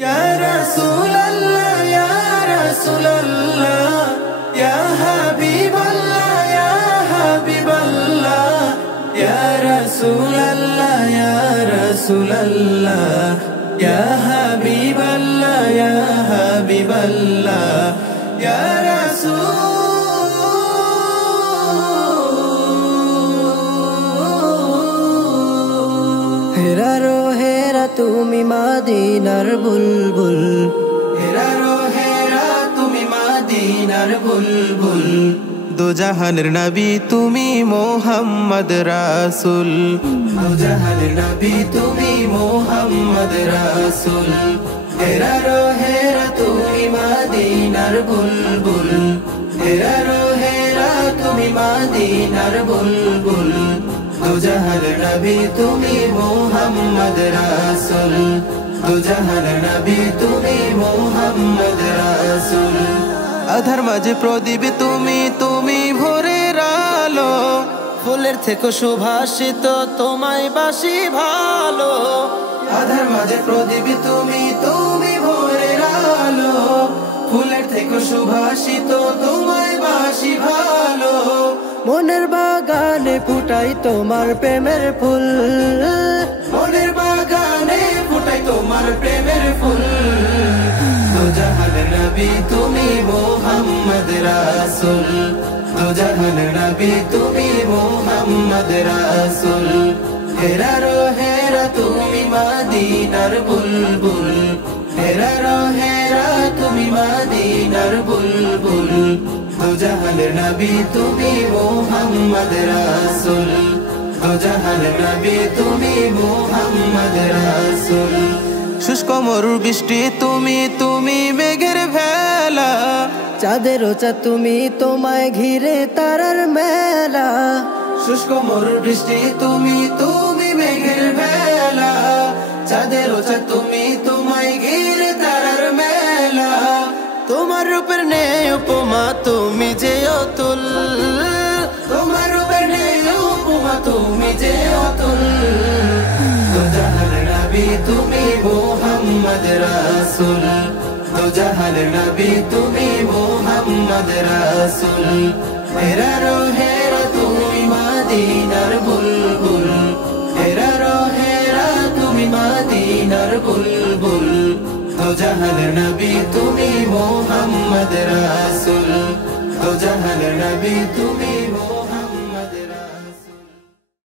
Ya Rasulallah, Ya Rasulallah, Ya Habiballah, Ya Habiballah, Ya Rasulallah, Ya Rasulallah, Ya Habiballah, Ya Habiballah, Ya Rasul. হেরারো হেরা তুমি মদিনার বুলবুল, হেরারো হেরা তুমি মদিনার বুলবুল, দোজাহানের নবী তুমি মোহাম্মদ রাসূল, দোজাহানের নবী তুমি মোহাম্মদ রাসূল। হেরারো হেরা তুমি মদিনার বুলবুল, হেরারো হেরা তুমি মদিনার বুলবুল, দোজাহান নবী তুমি মোহাম্মদ রাসূল, দোজাহান নবী তুমি মোহাম্মদ রাসূল। আধার মাঝে প্রদীপ তুমি, তুমি ভোরের আলো, ফুলের থেকে সুভাষিত তোমায় বাসি ভালো। আধার মাঝে প্রদীপ তুমি, তুমি ভোরের আলো, ফুলের থেকে সুভাষিত তোমায় বাসি ভালো। মনের বাগানে ফুটাই তোমার প্রেমের ফুল, মনের বাগানে ফুটাই তোমার প্রেমের ফুল, দোজাহান নবী তুমি মোহাম্মদ রাসূল, দোজাহান নবী তুমি মোহাম্মদ রাসূল। হেরারো হেরা তুমি মদিনার বুলবুল, হেরারো হেরা তুমি মদিনার বুলবুল, দোজাহান নবী তুমি মোহাম্মদ রাসূল, দোজাহান নবী তুমি মোহাম্মদ রাসূল। শুষ্ক মরুর বৃষ্টি তুমি, তুমি মেঘের ভেলা, চাঁদের চাঁদ তুমি তোমায় ঘিরে তারার মেলা। শুষ্ক মরুর বৃষ্টি তুমি, তুমি মেঘের ভেলা, চাঁদের চাঁদ তুমি তোমায় ঘিরে তারার মেলা। তোমার রূপের নেই উপমা তুমি যে অতুল, তোমার রূপের নেই উপমা তুমি যে অতুল, দোজাহান নবী তুমি মোহাম্মদ রাসূল, দোজাহান নবী তুমি মোহাম্মদ রাসূল। হেরারো হেরা তুমি মদিনার বুলবুল, হেরারো হেরা তুমি মদিনার বুলবুল, দোজাহান নবী তুমি মোহাম্মদ রাসূল, দোজাহান নবী তুমি মোহাম্মদ।